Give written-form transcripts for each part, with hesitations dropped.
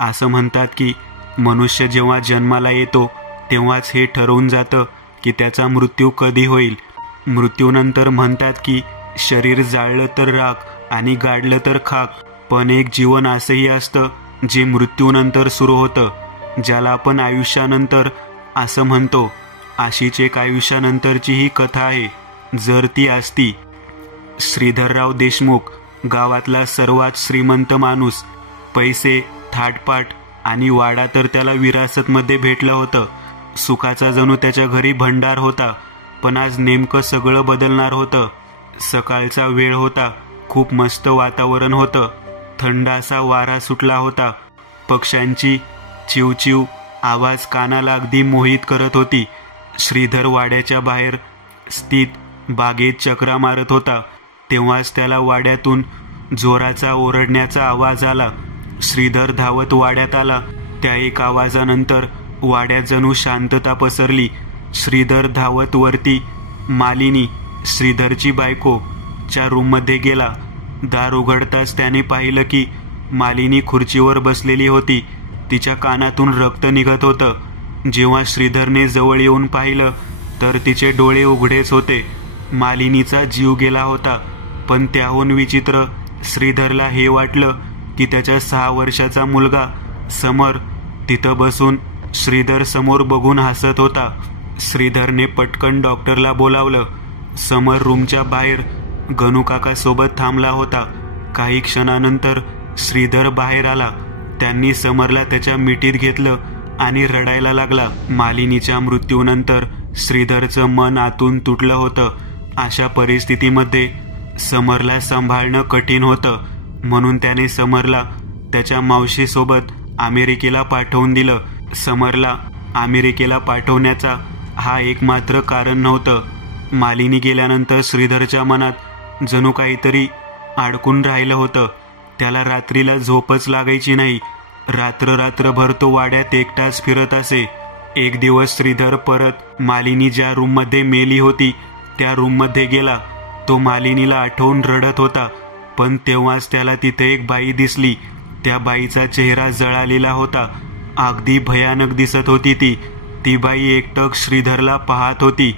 असं म्हणतात की मनुष्य जेव्हा जन्माला येतो तेव्हाच हे ठरवून जातं की त्याचा मृत्यू कधी होईल. मृत्यूनंतर म्हणतात की शरीर जाळलं तर राख आणि गाडलं तर खाक, पण एक जीवन असंही असतं जे मृत्यूनंतर सुरू होतं, ज्याला आपण आयुष्यानंतर असं म्हणतो. अशीच एक आयुष्यानंतरची ही कथा आहे. जर ती असती. श्रीधरराव देशमुख गावातला सर्वात श्रीमंत माणूस. पैसे, थाटपाट आणि वाडा तर त्याला विरासतमध्ये भेटलं होतं. सुखाचा जणू त्याच्या घरी भंडार होता. पण आज नेमकं सगळं बदलणार होतं. सकाळचा वेळ होता. खूप मस्त वातावरण होतं. थंड असा वारा सुटला होता. पक्ष्यांची चिवचिव आवाज कानाला अगदी मोहित करत होती. श्रीधर वाड्याच्या बाहेर स्थित बागेत चक्रा मारत होता. तेव्हाच त्याला वाड्यातून जोराचा ओरडण्याचा आवाज आला. श्रीधर धावत वाड्यात आला. त्या एक आवाजानंतर वाड्यात जणू शांतता पसरली. श्रीधर धावत वरती मालिनी, श्रीधरची बायको, च्या रूममध्ये गेला. दार उघडताच त्याने पाहिलं की मालिनी खुर्चीवर बसलेली होती. तिच्या कानातून रक्त निघत होतं. जेव्हा श्रीधरने जवळ येऊन पाहिलं तर तिचे डोळे उघडेच होते. मालिनीचा जीव गेला होता. पण त्याहून विचित्र श्रीधरला हे वाटलं की त्याच्या 6 वर्षाचा मुलगा समर तिथं बसून श्रीधर समोर बघून हसत होता. श्रीधरने पटकन डॉक्टरला बोलावलं. समर रूमच्या बाहेर गणूकाका सोबत थांबला होता. काही क्षणानंतर श्रीधर बाहेर आला. त्यांनी समरला त्याच्या मिठीत घेतलं आणि रडायला लागला. मालिनीच्या मृत्यूनंतर श्रीधरचं मन आतून तुटलं होतं. अशा परिस्थितीमध्ये समरला सांभाळणं कठीण होतं. म्हणून त्याने समरला त्याच्या मावशीसोबत अमेरिकेला पाठवून दिलं. समरला अमेरिकेला पाठवण्याचा हा एकमात्र कारण नव्हतं. मालिनी गेल्यानंतर श्रीधरच्या मनात जणू काहीतरी अडकून राहिलं होतं. त्याला रात्रीला झोपच लागायची नाही. रात्रभर तो वाड्यात एकटाच फिरत असे. एक दिवस श्रीधर परत मालिनी ज्या रूममध्ये मेली होती त्या रूममध्ये गेला. तो मालिनीला आठवून रडत होता. पण तेव्हाच त्याला तिथे एक बाई दिसली. त्या बाईचा चेहरा जळालेला होता. अगदी भयानक दिसत होती ती. ती बाई एकटक श्रीधरला पाहत होती.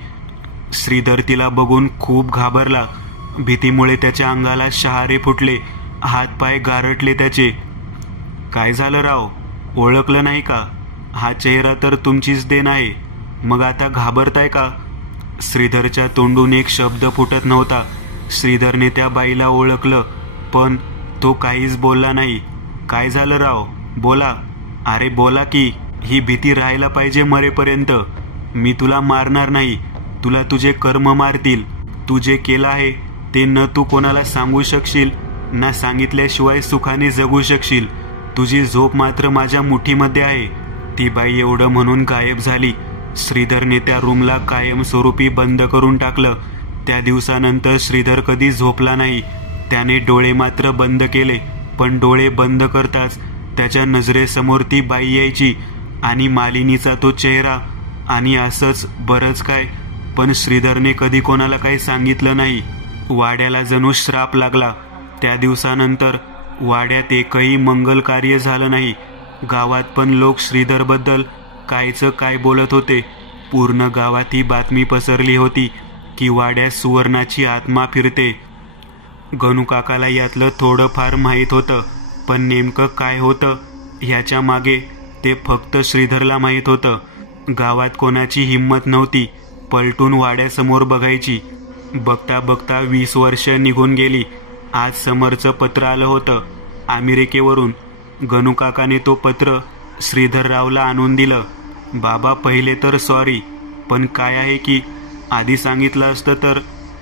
श्रीधर तिला बघून खूप घाबरला. भीतीमुळे त्याच्या अंगाला शहारे फुटले. हातपाय गारटले त्याचे. काय झालं राव, ओळखलं नाही का? हा चेहरा तर तुमचीच देण आहे. मग आता घाबरताय का? श्रीधरच्या तोंडून एक शब्द फुटत नव्हता. श्रीधरने त्या बाईला ओळखलं पण तो काहीच बोलला नाही. काय झालं राव, बोला. अरे बोला की. ही भीती राहायला पाहिजे मरेपर्यंत. मी तुला मारणार नाही. तुला तुझे कर्म मारतील. तू जे केलं आहे ते न तू कोणाला सांगू शकशील ना सांगितल्याशिवाय सुखाने जगू शकशील. तुझी झोप मात्र माझ्या मुठीमध्ये आहे. ती बाई एवढं म्हणून गायब झाली. श्रीधरने त्या रूमला कायमस्वरूपी बंद करून टाकलं. त्या दिवसानंतर श्रीधर कधी झोपला नाही. त्याने डोळे मात्र बंद केले. पण डोळे बंद करताच त्याच्या नजरेसमोर ती बाई यायची आणि मालिनीचा तो चेहरा. आणि असंच बरंच काय. पण श्रीधरने कधी कोणाला काही सांगितलं नाही. वाड्याला जणू श्राप लागला. त्या दिवसानंतर वाड्यात एकही मंगल कार्य झालं नाही. गावात पण लोक श्रीधरबद्दल कायचं काय बोलत होते. पूर्ण गावात ही बातमी पसरली होती की वाड्यात सुवर्णाची आत्मा फिरते. गणूकाकाला यातलं थोडंफार माहीत होतं. पण नेमकं काय होतं ह्याच्या मागे ते फक्त श्रीधरला माहीत होतं. गावात कोणाची हिंमत नव्हती पलटून वाड्यासमोर बघायची. बघता बघता 20 वर्ष निघून गेली. आज समरचं पत्र आलं होतं अमेरिकेवरून. गणूकाकाने तो पत्र श्रीधररावला आणून दिलं. बाबा पहिले तर सॉरी, पण काय आहे की आधी सांगितलं असतं तर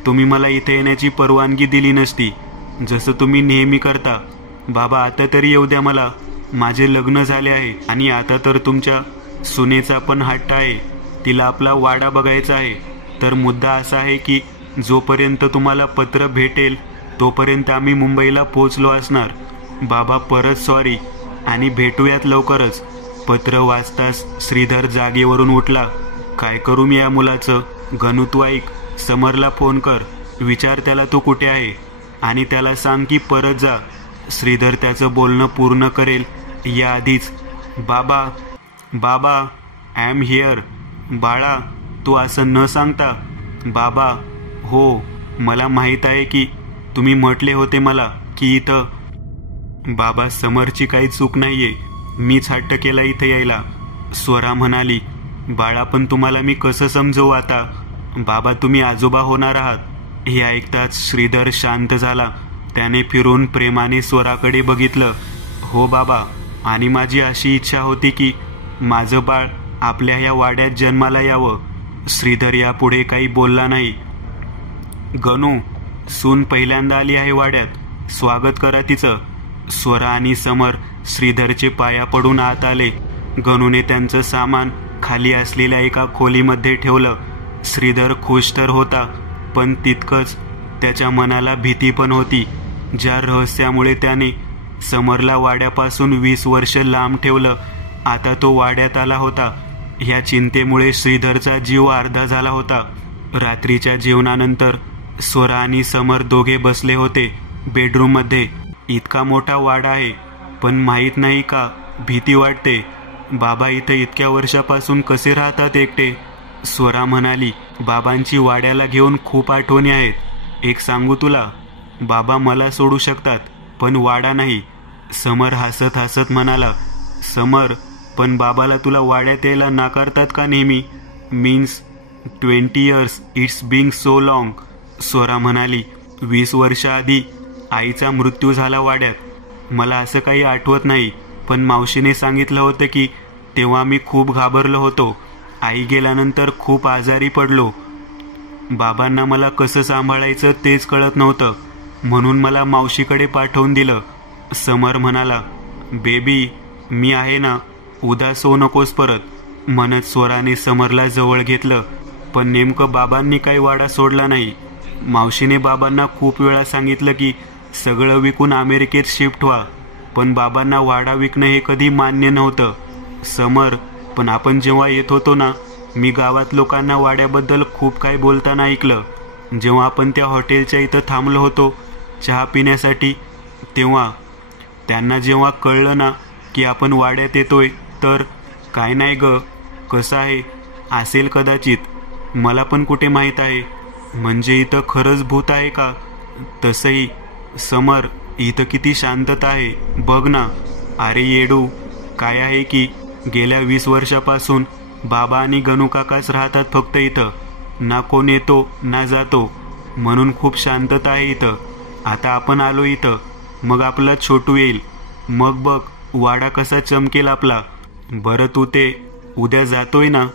तुम्ही मला इथे येण्याची परवानगी दिली नसती, जसं तुम्ही नेहमी करता. बाबा आता तरी येऊ द्या मला. माझे लग्न झाले आहे आणि आता तर तुमच्या सुनेचा पण हट्ट आहे. तिला आपला वाडा बघायचा आहे. तर मुद्दा असा आहे की जोपर्यंत तुम्हाला पत्र भेटेल तोपर्यंत आम्ही मुंबईला पोचलो असणार. बाबा परत सॉरी आणि भेटूयात लवकरच. पत्र वाचताच श्रीधर जागेवरून उठला. काय करू मी या मुलाचं? गणू तू ऐक, समरला फोन कर. विचार त्याला तू कुठे आहे आणि त्याला सांग की परत जा. श्रीधर त्याचं बोलणं पूर्ण करेल याआधीच. बाबा बाबा आय एम हिअर. बाळा तू असं न सांगता. बाबा हो मला माहीत आहे की तुम्ही म्हटले होते मला की इथं. बाबा समरची काही चूक नाहीये, मीच हट्ट केला इथं यायला. स्वरा म्हणाली. बाळा पण तुम्हाला मी कसं समजवू आता. बाबा तुम्ही आजोबा होणार आहात. हे ऐकताच श्रीधर शांत झाला. त्याने फिरून प्रेमाने स्वराकडे बघितलं. हो बाबा, आणि माझी अशी इच्छा होती की माझं बाळ आपल्या ह्या वाड्यात जन्माला यावं. श्रीधर यापुढे काही बोलला नाही. गणू सून पहिल्यांदा आली आहे वाड्यात, स्वागत करा तिचं. स्वरा आणि समर श्रीधरचे पाया पडून आत आले. गणूने त्यांचं सामान खाली असलेल्या एका खोलीमध्ये ठेवलं. श्रीधर खुश तर होता, पण तितकंच त्याच्या मनाला भीती पण होती. ज्या रहस्यामुळे त्याने समरला वाड्यापासून 20 वर्ष लांब ठेवलं, आता तो वाड्यात आला होता. ह्या चिंतेमुळे श्रीधरचा जीव अर्धा झाला होता. रात्रीच्या जेवणानंतर स्वरा आणि समर दोघे बसले होते बेडरूममध्ये. इतका मोठा वाडा आहे, पण माहीत नाही का भीती वाटते. बाबा इथं इतक्या वर्षापासून कसे राहतात एकटे. स्वरा म्हणाली. बाबांची वाड्याला घेऊन खूप आठवणी आहेत. एक सांगू तुला, बाबा मला सोडू शकतात पण वाडा नाही. समर हसत हसत म्हणाला. समर पण बाबाला तुला वाड्यात यायला नाकारतात का नेहमी. Means 20 years it's being so long. Swara म्हणाली. 20 वर्ष आधी आईचा मृत्यू झाला वाड्यात. मला असं काही आठवत नाही, पण मावशीने सांगितलं होतं की तेव्हा मी खूप घाबरलो होतो. आई गेल्यानंतर खूप आजारी पडलो. बाबांना मला कसं सांभाळायचं तेच कळत नव्हतं, म्हणून मला मावशीकडे पाठवून दिलं. समर म्हणाला. बेबी मी आहे ना, उदास होऊ नकोस परत. म्हणत स्वराने समरला जवळ घेतलं. पण नेमकं बाबांनी काही वाडा सोडला नाही. मावशीने बाबांना खूप वेळा सांगितलं की सगळं विकून अमेरिकेत शिफ्ट व्हा, पण बाबांना वाडा विकणं हे कधी मान्य नव्हतं. समर पण आपण जेव्हा येत होतो ना, मी गावात लोकांना वाड्याबद्दल खूप काही बोलताना ऐकलं. जेव्हा आपण त्या हॉटेलच्या इथं थांबलो होतो चहा पिण्यासाठी, तेव्हा त्यांना जेव्हा कळलं ना की आपण वाड्यात येतोय, तर काय नाही ग, कसं आहे असेल कदाचित, मला पण कुठे माहीत आहे. म्हणजे इथं खरंच भूत आहे का. तसंही समर इथं किती शांतता आहे बघ ना. अरे येडू, काय आहे की गेल्या 20 वर्षापासून बाबा आणि गणू काकाच राहतात फक्त इथं. ना कोण येतो ना जातो, म्हणून खूप शांतता आहे इथं. आता आपण आलो इथं, मग आपला छोटू येईल, मग बघ वाडा कसा चमकेल आपला. बरं तू ते उद्या जातोय ना.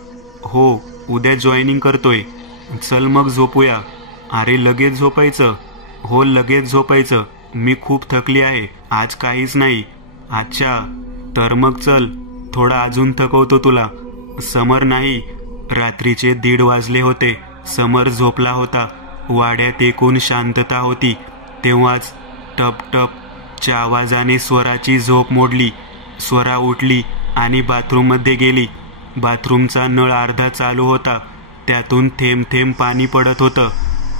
हो उद्या जॉईनिंग करतोय. चल मग झोपूया. अरे लगेच झोपायचं. हो लगेच झोपायचं, मी खूप थकली आहे आज, काहीच नाही. अच्छा तर मग चल, थोडा अजून थकवतो तुला. समर नाही. रात्रीचे 1:30 वाजले होते. समर झोपला होता. वाड्यात एकूण शांतता होती. तेव्हाच टप टपच्या आवाजाने स्वराची झोप मोडली. स्वरा उठली आणि बाथरूममध्ये गेली. बाथरूमचा नळ अर्धा चालू होता, त्यातून थेंब थेंब पाणी पडत होतं.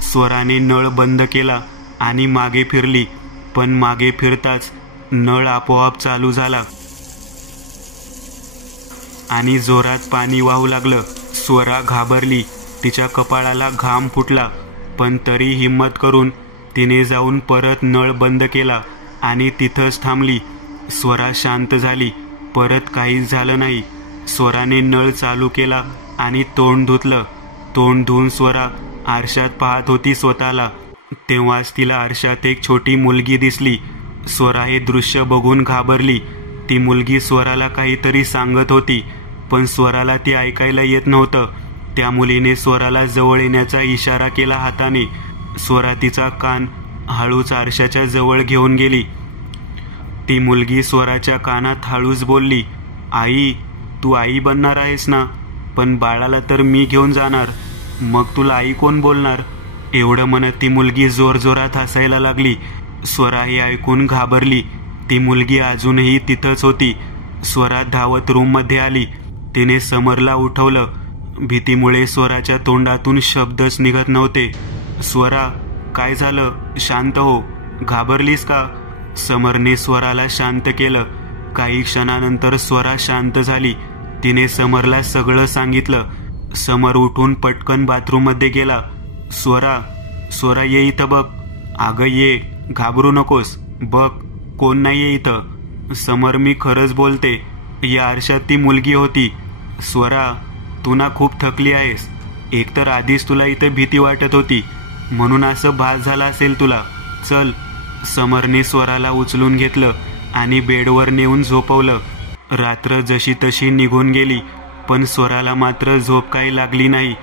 स्वराने नळ बंद केला आणि मागे फिरली, पण मागे फिरताच नळ आपोआप चालू झाला आणि जोरात पाणी वाहू लागलं. स्वरा घाबरली. तिच्या कपाळाला घाम फुटला, पण तरी हिम्मत करून तिने जाऊन परत नळ बंद केला आणि तिथंच थांबली. स्वरा शांत झाली. परत काहीच झालं नाही. स्वराने नळ चालू केला आणि तोंड धुतलं. तोंड धुवून स्वरा आरशात पाहत होती स्वतःला. तेव्हाच तिला आरशात एक छोटी मुलगी दिसली. स्वरा हे दृश्य बघून घाबरली. ती मुलगी स्वराला काहीतरी सांगत होती, पण स्वराला ती ऐकायला येत नव्हतं. त्या मुलीने स्वराला जवळ येण्याचा इशारा केला हाताने. स्वरा तिचा कान हळूच आरशाच्या जवळ घेऊन गेली. ती मुलगी स्वराच्या कानात हळूच बोलली. आई तू आई बनणार आहेस ना, पण बाळाला तर मी घेऊन जाणार, मग तुला आई कोण बोलणार. एवढं म्हणत ती मुलगी जोरजोरात हसायला लागली. स्वरा हे ऐकून घाबरली. ती मुलगी अजूनही तिथंच होती. स्वरा धावत रूममध्ये आली. तिने समरला उठवलं. भीतीमुळे स्वराच्या तोंडातून शब्दच निघत नव्हते. स्वरा काय झालं, शांत हो, घाबरलीस का. समरने स्वराला शांत केलं. काही क्षणानंतर स्वरा शांत झाली. तिने समरला सगळं सांगितलं. समर उठून पटकन बाथरूममध्ये गेला. स्वरा ये इथं बघ. अगं ये, घाबरू नकोस. बघ कोण नाहीये इथं. समर मी खरंच बोलते. या आरशात ती मुलगी होती. स्वरा तू ना खूप थकली आहेस. एकतर आधीच तुला इथं भीती वाटत होती म्हणून असं भास झाला असेल तुला. चल. समरने स्वराला उचलून घेतलं आणि बेडवर नेऊन झोपवलं. रात्र जशी तशी निघून गेली पण स्वराला मात्र झोप काही लागली नाही.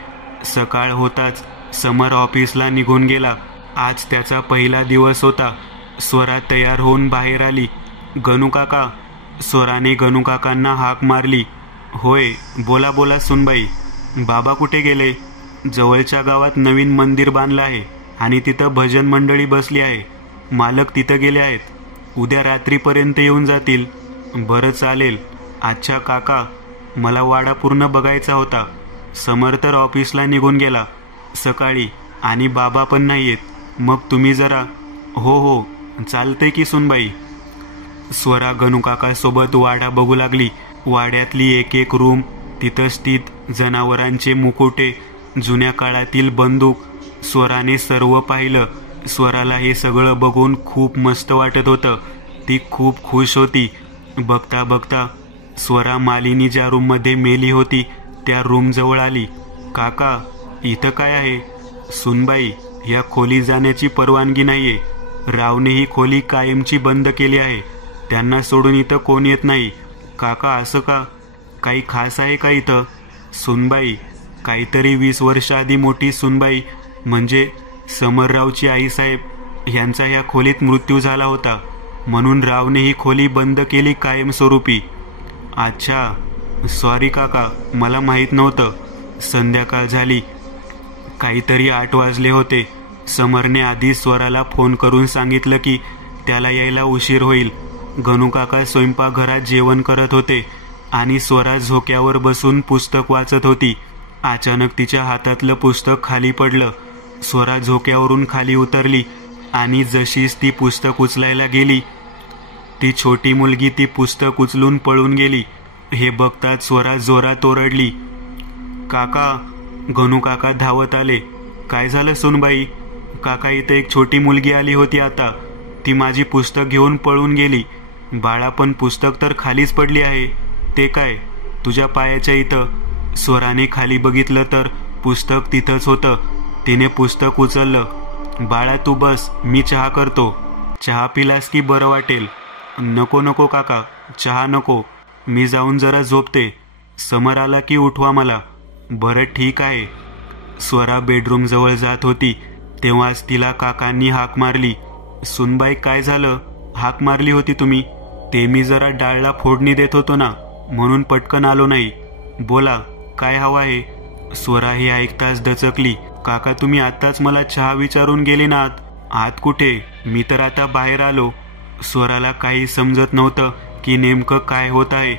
सकाळ होताच समर ऑफिसला निघून गेला. आज त्याचा पहिला दिवस होता. स्वरा तयार होऊन बाहेर आली. गणू काका. स्वराने गणू काकांना हाक मारली. होय, बोला बोला सुनबाई. बाबा कुठे गेले? जवळच्या गावात नवीन मंदिर बांधलं आहे आणि तिथं भजन मंडळी बसली आहे. मालक तिथं गेले आहेत. उद्या रात्रीपर्यंत येऊन जातील. बरं चालेल. अच्छा काका, मला वाडा पूर्ण बघायचा होता. समर तर ऑफिसला निघून गेला सकाळी आणि बाबा पण नाहीयेत. मग तुम्ही जरा. हो चालतंय की सुनबाई. स्वरा गणू काकासोबत वाडा बघू लागली. वाड्यातली एक एक रूम, तिथं स्थित जनावरांचे मुकुटे, जुन्या काळातील बंदूक. स्वराने सर्व पाहिलं. स्वराला हे सगळं बघून खूप मस्त वाटत होतं. ती खूप खुश होती. बघता बघता स्वरा मालिनी ज्या रूममध्ये मेली होती त्या रूमजवळ आली. काका, इथं काय आहे? सुनबाई, या खोली जाण्याची परवानगी नाहीये. रावने ही खोली कायमची बंद केली आहे. त्यांना सोडून इथं कोण येत नाही. काका असं का? काही खास आहे का इथं? सुनबाई, काहीतरी 20 वर्ष आधी मोठी सुनबाई म्हणजे समररावची आईसाहेब यांचा या खोलीत मृत्यू झाला होता म्हणून रावने ही खोली बंद केली कायमस्वरूपी. अच्छा, सॉरी काका, मला माहीत नव्हतं. संध्याकाळ झाली. काहीतरी 8 वाजले होते. समरने आधी स्वराला फोन करून सांगितलं की त्याला यायला उशीर होईल. गणू काका स्वयंपाकघरात जेवण करत होते आणि स्वरा झोक्यावर बसून पुस्तक वाचत होती. अचानक तिच्या हातातलं पुस्तक खाली पडलं. स्वरा झोक्यावरून खाली उतरली आणि जशीच ती पुस्तक उचलायला गेली ती छोटी मुलगी ती पुस्तक उचलून पळून गेली. हे बघताच स्वरा जोरात ओरडली. काका. गणू काका धावत आले. काय झालं सुनबाई? काका, इथं एक छोटी मुलगी आली होती आता. ती माझी पुस्तक घेऊन पळून गेली. बाळा, पण पुस्तक तर खालीच पडली आहे. ते काय? तुझ्या पायाच्या इथं. स्वराने खाली बघितलं तर पुस्तक तिथंच होतं. तिने पुस्तक उचललं. बाळा तू बस, मी चहा करतो. चहा पिलास की बरं वाटेल. नको काका, चहा नको. मी जाऊन जरा झोपते. समर आला की उठवा मला. बरं ठीक आहे. स्वरा बेडरूम जवळ जात होती तेव्हाच तिला काकांनी हाक मारली. सुनबाई, काय झालं? हाक मारली होती तुम्ही? ते मी जरा डाळला फोडणी देत होतो ना म्हणून पटकन आलो नाही. बोला, काय हवं आहे? स्वरा हे ऐकताच दचकली. काका, तुम्ही आत्ताच मला चहा विचारून गेले ना आत कुठे? मी तर आता बाहेर आलो. स्वराला काही समजत नव्हतं की नेमकं काय होत आहे.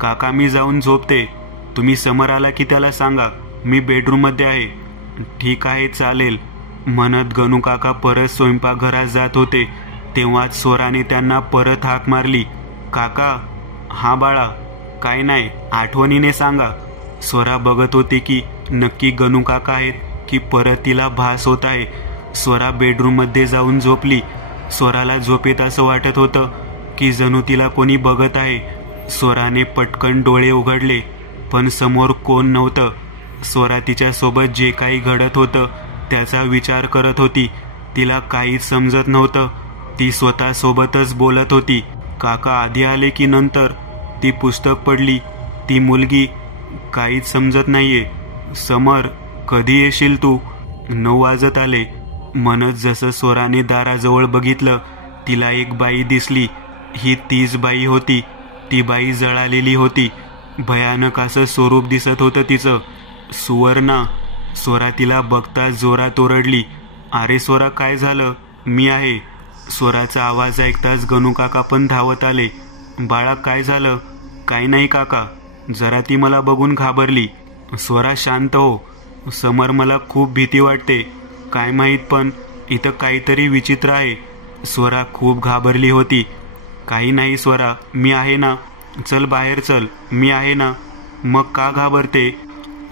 काका, मी जाऊन झोपते. तुम्ही समर आला की त्याला सांगा मी बेडरूममध्ये आहे. ठीक आहे, चालेल म्हणत गणू काका परत स्वयंपाकघरात जात होते तेव्हाच स्वराने त्यांना परत हाक मारली. काका. हा बाळा. काय नाही, आठवणीने सांगा. स्वरा बघत होती की नक्की गणू काका आहेत की परत तिला भास होत आहे. स्वरा बेडरूममध्ये जाऊन झोपली. स्वराला झोपेत असं वाटत होतं की जणू तिला कोणी बघत आहे. स्वराने पटकन डोळे उघडले पण समोर कोण नव्हतं. स्वरा तिच्यासोबत जे काही घडत होतं त्याचा विचार करत होती. तिला काहीच समजत नव्हतं. ती स्वतःसोबतच बोलत होती. काका आधी आले की नंतर? ती पुस्तक पडली, ती मुलगी, काहीच समजत नाहीये. समर, कधी येशील तू? 9 वाजत आले म्हणत जसं स्वराने दाराजवळ बघितलं तिला एक बाई दिसली. ही तीच बाई होती. ती बाई जळालेली होती. भयानक असं स्वरूप दिसत होतं तिचं. सुवर्णा. स्वरा तिला बघता जोरात ओरडली. अरे स्वरा, काय झालं? मी आहे. स्वराचा आवाज ऐकताच गणू काका पण धावत आले. बाळा, काय झालं? काही नाही काका, जरा ती मला बघून घाबरली. स्वरा शांत हो. समर, मला खूप भीती वाटते. काय माहीत पण इथं काहीतरी विचित्र आहे. स्वरा खूप घाबरली होती. काही नाही स्वरा, मी आहे ना, चल बाहेर चल, मी आहे ना. मग का घाबरते?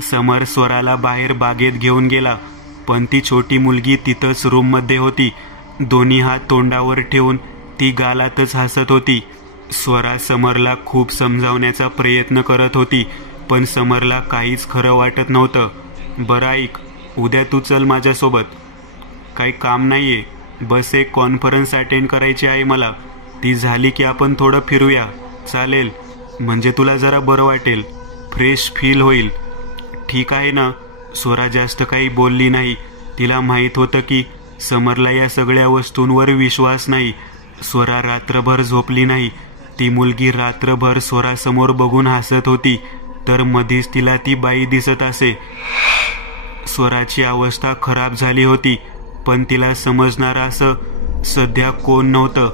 समर स्वराला बाहेर बागेत घेऊन गेला, पण ती छोटी मुलगी तिथंच रूममध्ये होती. दोन्ही हात तोंडावर ठेवून ती गालातच हसत होती. स्वरा समरला खूप समजावण्याचा प्रयत्न करत होती, पण समरला काहीच खरं वाटत नव्हतं. बरं ऐक, उद्या तू चल माझ्यासोबत. काही काम नाहीये, बस एक कॉन्फरन्स अटेंड करायची आहे मला. ती झाली की आपण थोडं फिरूया. चालेल? म्हणजे तुला जरा बरं वाटेल, फ्रेश फील होईल. ठीक आहे ना? स्वरा जास्त काही बोलली नाही. तिला माहीत होतं की समरला या सगळ्या वस्तूंवर विश्वास नाही. स्वरा रात्रभर झोपली नाही. ती मुलगी रात्रभर स्वरासमोर बघून हसत होती, तर मधीच तिला ती बाई दिसत असे. स्वराची अवस्था खराब झाली होती, पण तिला समजणारा असं सध्या कोण नव्हतं.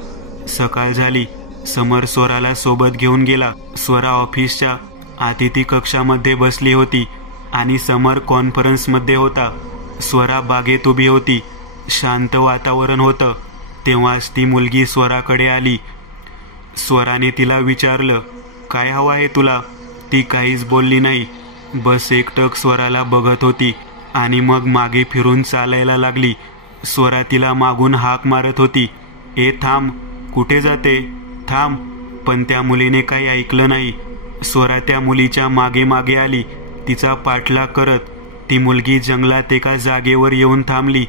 सकाळ झाली. समर स्वराला सोबत घेऊन गेला. स्वरा ऑफिसच्या अतिथी कक्षामध्ये बसली होती आणि समर कॉन्फरन्समध्ये होता. स्वरा बागेत उभी होती. शांत वातावरण होतं. तेव्हाच ती मुलगी स्वराकडे आली. स्वराने तिला विचारलं, काय हवं आहे तुला? ती काहीच बोलली नाही, बस एकटक स्वराला बघत होती आणि मग मागे फिरून चालायला लागली. स्वरा तिला मागून हाक मारत होती, ए थांब, कुठे जाते? थांब. पण त्या मुलीने काही ऐकलं नाही. स्वरा त्या मुलीच्या मागे मागे आली, तिचा पाठलाग करत. ती मुलगी जंगलात एका जागेवर येऊन थांबली.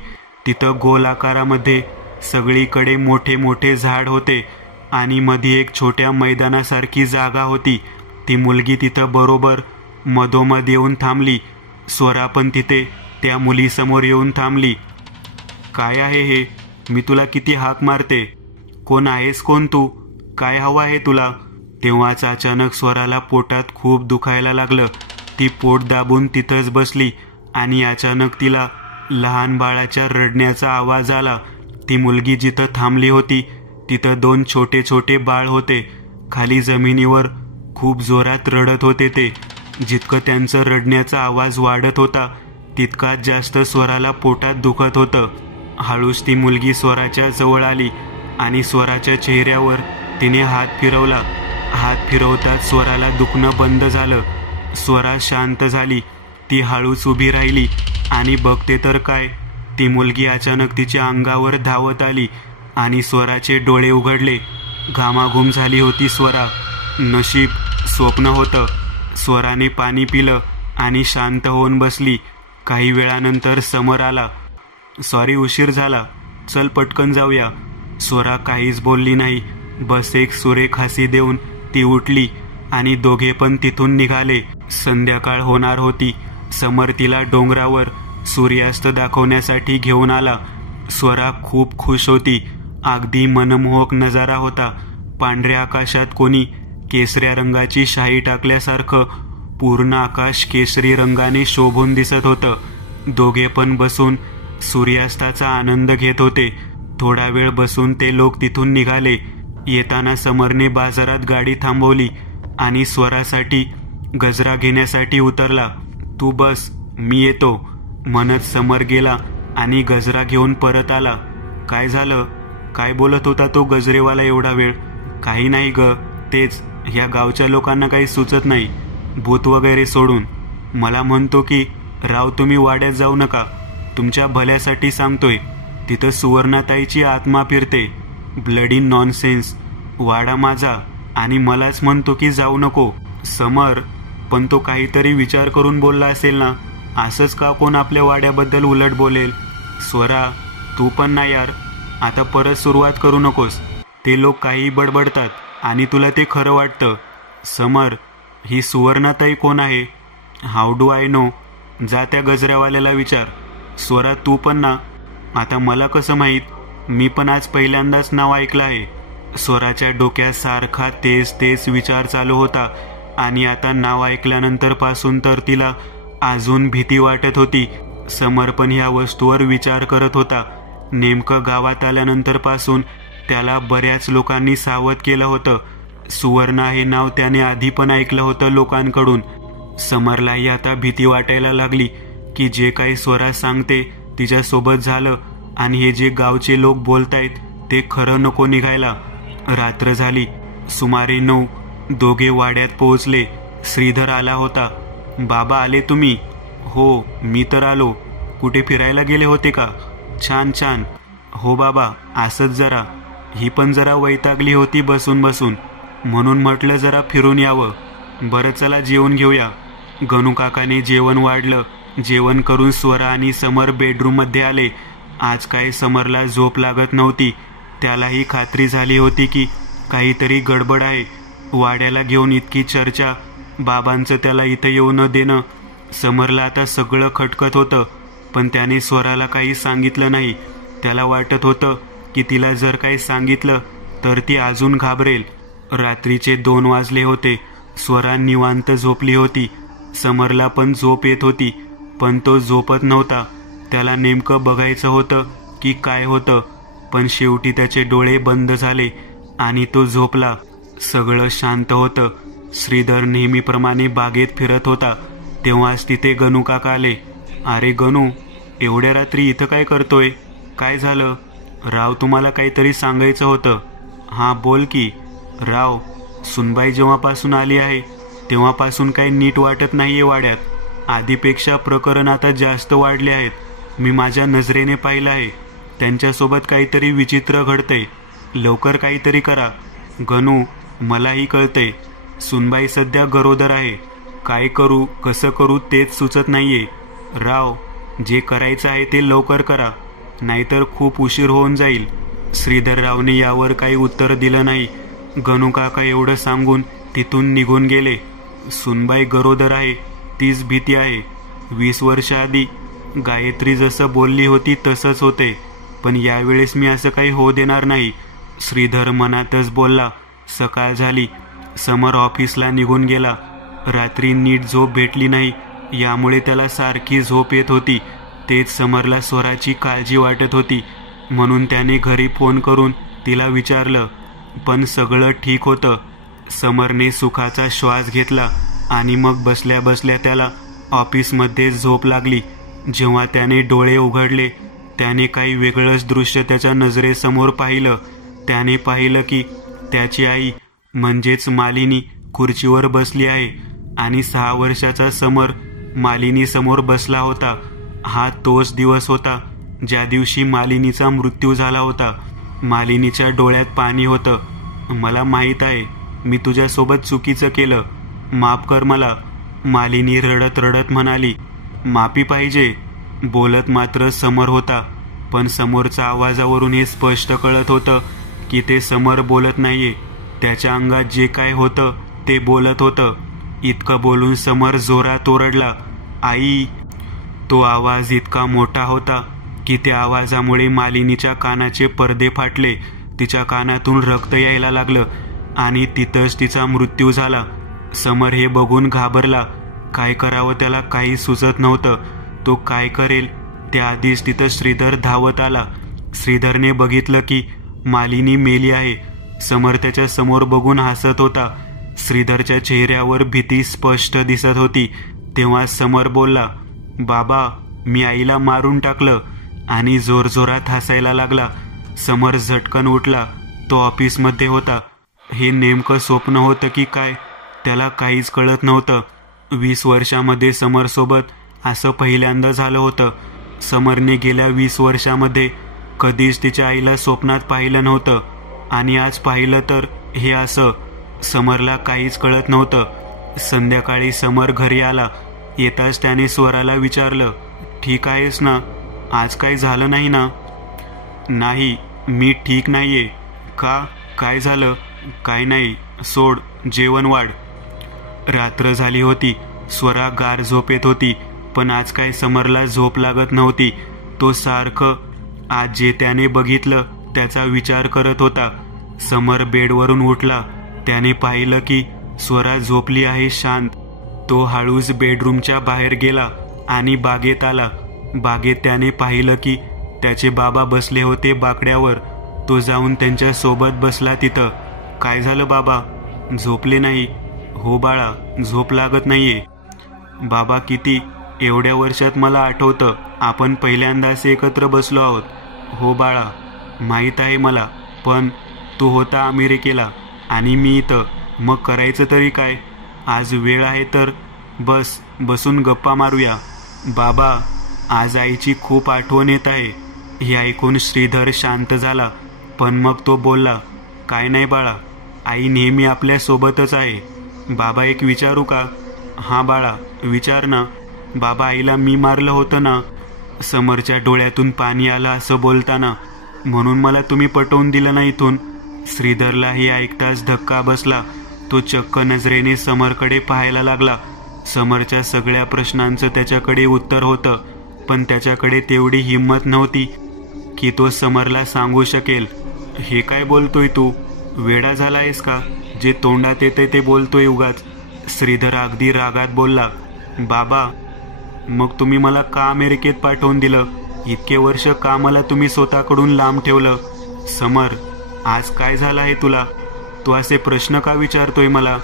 तिथं गोल आकारामध्ये सगळीकडे मोठे मोठे झाड होते आणि मध्ये एक छोट्या मैदानासारखी जागा होती. ती मुलगी तिथं बरोबर मधोमध येऊन थांबली. स्वरा पण तिथे त्या मुलीसमोर येऊन थांबली. काय आहे हे? मी तुला किती हाक मारते. कोण आहेस? कोण तू? काय हवं आहे तुला? तेव्हाच अचानक स्वराला पोटात खूप दुखायला लागलं. ती पोट दाबून तिथंच बसली आणि अचानक तिला लहान बाळाच्या रडण्याचा आवाज आला. ती मुलगी जिथं थांबली होती तिथं 2 छोटे छोटे बाळ होते. खाली जमिनीवर खूप जोरात रडत होते ते. जितकं त्यांचं रडण्याचा आवाज वाढत होता तितकाच जास्त स्वराला पोटात दुखत होतं. हळूच ती मुलगी स्वराच्या जवळ आली आणि स्वराच्या चेहऱ्यावर तिने हात फिरवला. हात फिरवताच स्वराला दुखणं बंद झालं. स्वरा शांत झाली. ती हळूच उभी राहिली आणि बघते तर काय, ती मुलगी अचानक तिच्या अंगावर धावत आली आणि स्वराचे डोळे उघडले. घामाघूम झाली होती स्वरा. नशीब स्वप्न होतं. स्वराने पाणी पिलं आणि शांत होऊन बसली. काही वेळानंतर समर आला. सॉरी, उशीर झाला, चल पटकन जाऊया. स्वरा काहीच बोलली नाही, बस एक सुरेख हसी देऊन ती उठली आणि दोघे पण तिथून निघाले. संध्याकाळ होणार होती. समर तिला डोंगरावर सूर्यास्त दाखवण्यासाठी घेऊन आला. स्वरा खूप खुश होती. अगदी मनमोहक नजारा होता. पांढऱ्या आकाशात कोणी केसऱ्या रंगाची शाई टाकल्यासारखं पूर्ण आकाश केसरी रंगाने शोभून दिसत होतं. दोघे पण बसून सूर्यास्ताचा आनंद घेत होते. थोडा वेळ बसून ते लोक तिथून निघाले. येताना समरने बाजारात गाडी थांबवली आणि स्वरासाठी गजरा घेण्यासाठी उतरला. तू बस, मी येतो म्हणत समर गेला आणि गजरा घेऊन परत आला. काय झालं? काय बोलत होता तो गजरेवाला एवढा वेळ? काही नाही ग, तेच ह्या गावच्या लोकांना काही सुचत नाही, भूत वगैरे सोडून. मला म्हणतो की राव, तुम्ही वाड्यात जाऊ नका, तुमच्या भल्यासाठी सांगतोय. तिथं सुवर्णाताईची आत्मा फिरते. Bloody nonsense. वाडा माझा आणि मलाच म्हणतो की जाऊ नको. समर, पण तो काहीतरी विचार करून बोलला असेल ना. असंच का कोण आपल्या वाड्याबद्दल उलट बोलेल? स्वरा, तू पण ना यार, आता परत सुरुवात करू नकोस. ते लोक काही बडबडतात आणि तुला ते खरं वाटतं. समर, ही सुवर्णाताई कोण आहे? How do I know? जा त्या गजऱ्यावाल्याला विचार. स्वरा, तू पण ना. आता मला कसं माहीत? मी पण आज पहिल्यांदाच नाव ऐकलं आहे. स्वराच्या डोक्यात सारखा तेच विचार चालू होता आणि आता नाव ऐकल्यानंतर पासून तर तिला अजून भीती वाटत होती. समर पण ह्या वस्तूवर विचार करत होता. नेमकं गावात आल्यानंतर पासून त्याला बऱ्याच लोकांनी सावध केलं होतं. सुवर्णा हे नाव त्याने आधी पण ऐकलं होतं लोकांकडून. समरलाही आता भीती वाटायला लागली की जे काही स्वरा सांगते तिच्यासोबत झालं आणि हे जे गावचे लोक बोलतायत ते खरं नको निघायला. रात्र झाली. सुमारे 9. दोघे वाड्यात पोहोचले. श्रीधर आला होता. बाबा आले तुम्ही? हो मी तर आलो. कुठे फिरायला गेले होते का? छान छान. हो बाबा असंच जरा. ही पण जरा वैतागली होती बसून बसून, म्हणून म्हटलं जरा फिरून यावं. बरं चला जेवण घेऊया. गणू काकाने जेवण वाढलं. जेवण करून स्वरा आणि समर बेडरूममध्ये आले. आज काय समरला झोप लागत नव्हती. त्यालाही खात्री झाली होती की काहीतरी गडबड आहे. वाड्याला घेऊन इतकी चर्चा, बाबांचं त्याला इथं येऊ न देणं. समरला आता सगळं खटकत होतं, पण त्याने स्वराला काही सांगितलं नाही. त्याला वाटत होतं की तिला जर काही सांगितलं तर ती अजून घाबरेल. रात्रीचे 2 वाजले होते. स्वरा निवांत झोपली होती. समरला पण झोप येत होती, पण तो झोपत नव्हता. त्याला नेमकं बघायचं होतं की काय होतं, पण शेवटी त्याचे डोळे बंद झाले आणि तो झोपला. सगळं शांत होतं. श्रीधर नेहमीप्रमाणे बागेत फिरत होता. तेव्हाच तिथे गणू काका आले. अरे गणू, एवढ्या रात्री इथं काय करतोय? काय झालं? राव तुम्हाला काहीतरी सांगायचं होतं. हां बोल की. राव, सुनबाई जेव्हापासून आली आहे तेव्हापासून काही नीट वाटत नाहीये वाड्यात. आधीपेक्षा प्रकरण आता जास्त वाढले आहेत. मी माझ्या नजरेने पाहिलं आहे. त्यांच्यासोबत काहीतरी विचित्र घडतंय. लवकर काहीतरी करा. गणू, मलाही कळतंय. सुनबाई सध्या गरोदर आहे. काय करू कसं करू तेच सुचत नाहीये. राव, जे करायचं आहे ते लवकर करा, नाहीतर खूप उशीर होऊन जाईल. श्रीधररावने यावर काही उत्तर दिलं नाही. गणू काका एवढं सांगून तिथून निघून गेले. सुनबाई गरोदर आहे तीच भीती आहे. 20 वर्ष आधी गायत्री जसं बोलली होती तसंच होते, पण यावेळेस मी असं काही होऊ देणार नाही. श्रीधर मनातच बोलला. सकाळ झाली. समर ऑफिसला निघून गेला. रात्री नीट झोप भेटली नाही, यामुळे त्याला सारखी झोप येत होती. तेच समरला स्वराची काळजी वाटत होती, म्हणून त्याने घरी फोन करून तिला विचारलं, पण सगळं ठीक होतं. समरने सुखाचा श्वास घेतला आणि मग बसल्या बसल्या त्याला ऑफिसमध्ये झोप लागली. जेव्हा त्याने डोळे उघडले त्याने काही वेगळंच दृश्य त्याच्या नजरेसमोर पाहिलं. त्याने पाहिलं की त्याची आई म्हणजेच मालिनी खुर्चीवर बसली आहे आणि 6 वर्षाचा समर मालिनी समोर बसला होता. हा तोच दिवस होता ज्या दिवशी मालिनीचा मृत्यू झाला होता. मालिनीच्या डोळ्यात पाणी होतं. मला माहीत आहे मी तुझ्यासोबत चुकीचं केलं, माफ कर मला. मालिनी रडत रडत म्हणाली. माफी पाहिजे. बोलत मात्र समर होता, पण समोरच्या आवाजावरून हे स्पष्ट कळत होतं की ते समर बोलत नाहीये. त्याच्या अंगात जे काय होतं ते बोलत होतं. इतकं बोलून समर जोरात ओरडला, आई. तो आवाज इतका मोठा होता की त्या आवाजामुळे मालिनीच्या कानाचे पडदे फाटले. तिच्या कानातून रक्त यायला लागलं आणि तिथंच तिचा मृत्यू झाला. समर हे बघून घाबरला. काय करावं त्याला काही सुचत नव्हतं. तो काय करेल त्याआधीच तिथं श्रीधर धावत आला. श्रीधरने बघितलं की मालिनी मेली आहे. समर त्याच्या समोर बघून हसत होता. श्रीधरच्या चेहऱ्यावर भीती स्पष्ट दिसत होती. तेव्हा समर बोलला, बाबा मी आईला मारून टाकलं, आणि जोरजोरात हसायला लागला. समर झटकन उठला. तो ऑफिसमध्ये होता. हे नेमकं स्वप्न होतं की काय त्याला काहीच कळत नव्हतं. 20 वर्षामध्ये समरसोबत असं पहिल्यांदा झालं होतं. समरने गेल्या 20 वर्षामध्ये कधीच तिच्या आईला स्वप्नात पाहिलं नव्हतं, आणि आज पाहिलं तर हे असं. समरला काहीच कळत नव्हतं. संध्याकाळी समर घरी आला. येताच त्याने स्वराला विचारलं, ठीक आहेस ना? आज काही झालं नाही ना? नाही, मी ठीक नाहीये. का? काय झालं? काय नाही, सोड, जेवण वाढ. रात्र झाली होती. स्वरा गार झोपेत होती, पण आज काय समरला झोप लागत नव्हती. तो सारखं आज जे त्याने बघितलं त्याचा विचार करत होता. समर बेडवरून उठला. त्याने पाहिलं की स्वरा झोपली आहे शांत. तो हळूच बेडरूमच्या बाहेर गेला आणि बागेत आला. बागेत त्याने पाहिलं की त्याचे बाबा बसले होते बाकड्यावर. तो जाऊन त्यांच्या सोबत बसला तिथं. काय झालं बाबा, झोपले नाही? हो बाळा, झोप लागत नाहीये. बाबा किती एवढ्या वर्षात मला आठवतं आपण पहिल्यांदाच एकत्र बसलो आहोत. हो बाळा, माहीत आहे मला, पण तू होता अमेरिकेला आणि मी इथं. मग करायचं तरी काय? आज वेळ आहे तर बसून गप्पा मारूया. बाबा, आज आईची खूप आठवण येत आहे. हे ऐकून श्रीधर शांत झाला, पण मग तो बोलला, काय नाही बाळा, आई नेहमी आपल्या सोबतच आहे. बाबा, एक विचारू का? हां बाळा, विचार ना. बाबा, आईला मी मारलं होतं ना. समरच्या डोळ्यातून पाणी आलं असं बोलताना. म्हणून मला तुम्ही पटवून दिलं ना इथून. श्रीधरला हे ऐकताच धक्का बसला. तो चक्क नजरेने समरकडे पाहायला लागला. समरच्या सगळ्या प्रश्नांचं त्याच्याकडे उत्तर होतं, पण त्याच्याकडे तेवढी हिंमत नव्हती की तो समरला सांगू शकेल. हे काय बोलतोय तू? वेडा झाला आहेस का? जे तोंडात येते ते बोलतोय उगाच. श्रीधर अगदी रागात बोलला, बाबा, मग तुम्ही मला का अमेरिकेत पाठवून दिलं? इतके वर्ष का मला तुम्ही स्वतःकडून लांब ठेवलं? समर, आज काय झालं आहे तुला? तू असे प्रश्न का विचारतोय मला?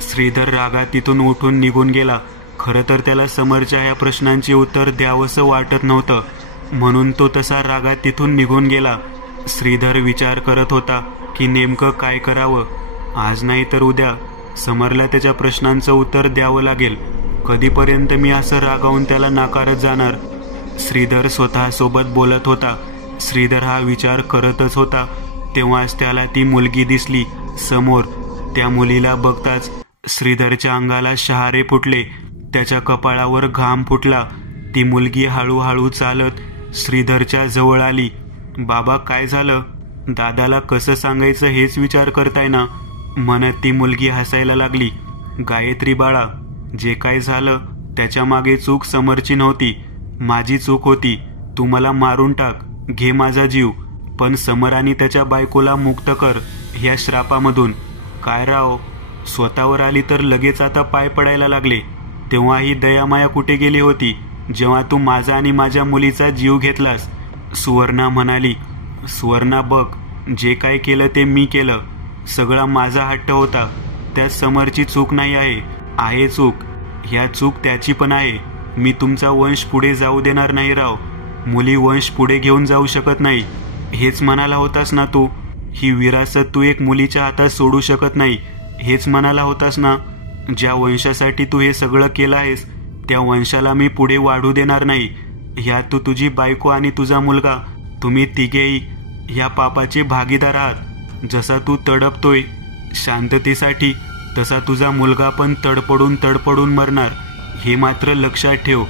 श्रीधर रागात तिथून उठून निघून गेला. खरं तर त्याला समरच्या या प्रश्नांची उत्तर द्यावंसं वाटत नव्हतं, म्हणून तो तसा रागात तिथून निघून गेला. श्रीधर विचार करत होता की नेमकं काय करावं. आज नाही तर उद्या समरला त्याच्या प्रश्नांचं उत्तर द्यावं लागेल. कधीपर्यंत मी असं रागावून त्याला नाकारत जाणार? श्रीधर स्वतःसोबत बोलत होता. श्रीधर हा विचार करतच होता. तेव्हाच त्याला ती मुलगी दिसली समोर. त्या मुलीला बघताच श्रीधरच्या अंगाला शहारे फुटले. त्याच्या कपाळावर घाम फुटला. ती मुलगी हळूहळू चालत श्रीधरच्या जवळ आली. बाबा, काय झालं? दादाला कसं सांगायचं हेच विचार करताय ना? म्हणत ती मुलगी हसायला लागली. गायत्री बाळा, जे काय झालं त्याच्या मागे चूक समरची नव्हती, माझी चूक होती. तू मला मारून टाक, घे माझा जीव, पण समर आणि त्याच्या बायकोला मुक्त कर ह्या श्रापामधून. काय राव, स्वतःवर आली तर लगेच आता पाय पडायला लागले. तेव्हा ही दयामाया कुठे गेली होती जेव्हा तू माझा आणि माझ्या मुलीचा जीव घेतलास? सुवर्णा म्हणाली. सुवर्णा, बघ, जे काय केलं ते मी केलं. सगळा माझा हट्ट होता. त्यात समरची चूक नाही आहे चूक. ह्या चूक त्याची पण आहे. मी तुमचा वंश पुढे जाऊ देणार नाही राव. मुली वंश पुढे घेऊन जाऊ शकत नाही हेच म्हणाला होतास ना तू? ही विरासत तू एक मुलीच्या हातात सोडू शकत नाही हेच म्हणाला होतास ना? ज्या वंशासाठी तू हे सगळं केलं आहेस त्या वंशाला मी पुढे वाढू देणार नाही. ह्यात तू, तुझी बायको आणि तुझा मुलगा, तुम्ही तिघेही ह्या पापाचे भागीदार आहात. जसा तू तडपतोय शांततेसाठी तसा तुझा मुलगा पण तडपडून मरणार, हे मात्र लक्षात ठेव.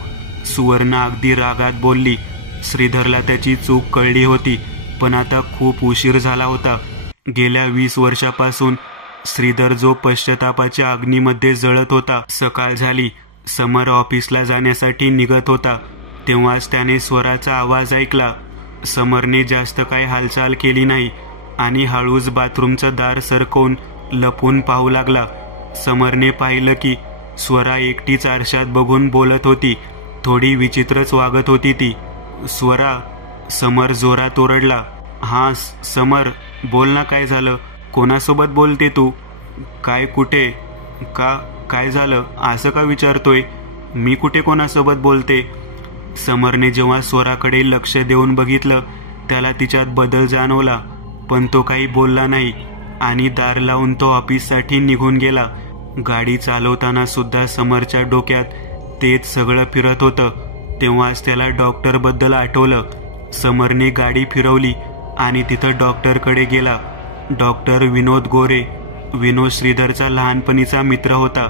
सुवर्णा अगदी रागात बोलली. श्रीधरला त्याची चूक कळली होती, पण आता खूप उशीर झाला होता. गेल्या 20 वर्षापासून श्रीधर जो पश्चातापाच्या अग्नीमध्ये जळत होता. सकाळ झाली. समर ऑफिसला जाण्यासाठी निघत होता. तेव्हाच त्याने स्वराचा आवाज ऐकला. समरने जास्त काही हालचाल केली नाही आणि हळूच बाथरूमचं दार सरकवून लपून पाहू लागला. समरने पाहिलं की स्वरा एकटीच आरशात बघून बोलत होती. थोडी विचित्रच वागत होती ती. स्वरा, समर जोरात ओरडला. हां समर, बोल ना, काय झालं? कोणासोबत बोलते तू? काय, कुठे, का, काय झालं असं का विचारतोय? मी कुठे कोणासोबत बोलते? समरने जेव्हा स्वराकडे लक्ष देऊन बघितलं त्याला तिच्यात बदल जाणवला, पण तो काही बोलला नाही आणि दार लावून तो ऑफिससाठी निघून गेला. गाडी चालवताना सुद्धा समरच्या डोक्यात तेच सगळं फिरत होतं. तेव्हाच त्याला डॉक्टरबद्दल आठवलं. समरने गाडी फिरवली आणि तिथं डॉक्टरकडे गेला. डॉक्टर विनोद गोरे. विनोद श्रीधरचा लहानपणीचा मित्र होता.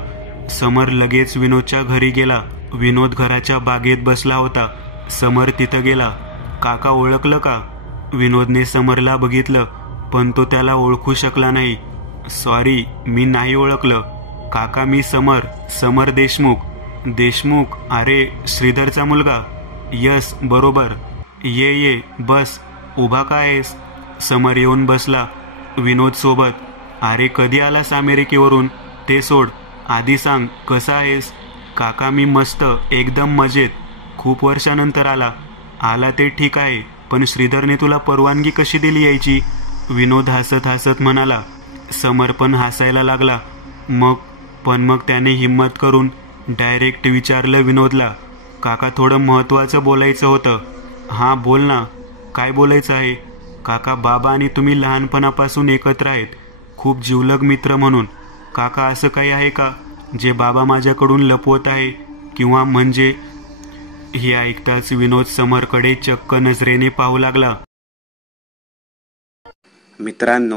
समर लगेच विनोदच्या घरी गेला. विनोद घराच्या बागेत बसला होता. समर तिथं गेला. काका, ओळखलं का? विनोदने समरला बघितलं, पण तो त्याला ओळखू शकला नाही. सॉरी, मी नाही ओळखलं. काका, मी समर देशमुख. देशमुख? अरे, श्रीधरचा मुलगा. यस, बरोबर. ये बस. उभा का आहेस? समर येऊन बसला विनोद सोबत. अरे, कधी आलास अमेरिकेवरून? ते सोड, आधी सांग कसा आहेस? काका, मी मस्त, एकदम मजेत. खूप वर्षानंतर आला ते ठीक आहे, पण श्रीधरने तुला परवानगी कशी दिली यायची? विनोद हसत हसत म्हणाला. समर पण हसायला लागला. मग त्याने हिम्मत करून डायरेक्ट विचारलं विनोदला. काका, थोडं महत्त्वाचं बोलायचं होतं. हां, बोल ना. काय बोलायचं आहे? काका, बाबा आणि तुम्ही लहानपणापासून एकत्र आहेत, खूप जिवलग मित्र म्हणून. काका, असं काही आहे का जे बाबा माझ्याकडून लपवत आहे? किंवा म्हणजे? हे ऐकताच विनोद समरकडे चक्क नजरेने पाहू लागला. मित्रांनो,